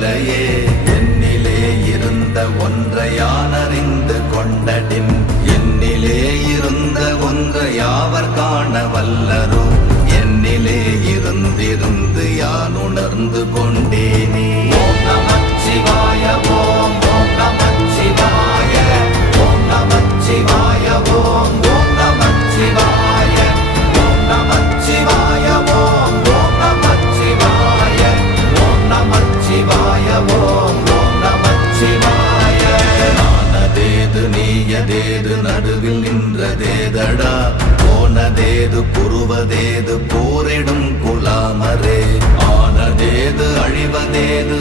இல்லையே என்னிலே இருந்த ஒன்றை யானறிந்து கொண்டடின் என்னிலே இருந்த ஒன்றை யாவர் காண வல்லரோ என்னிலே இருந்திருந்து யான் உணர்ந்து கொண்டேனே. ஓம் நமச்சிவாய ஓம் ஓம் நமச்சிவாய ஓம் நமச்சிவாய ஓம் ஓம் நமச்சிவாய ஓம் நமச்சிவாய ஓம் ஓம் நமச்சிவாய ஓம் நமச்சிவாய ஓம் ஓம் நமச்சிவாய. நானதேது நீயதேது நடுவில் நின்றதேதடா போனதேது புருவதேது போரிடும் குலாமரே ஆனதேது அழிவதேது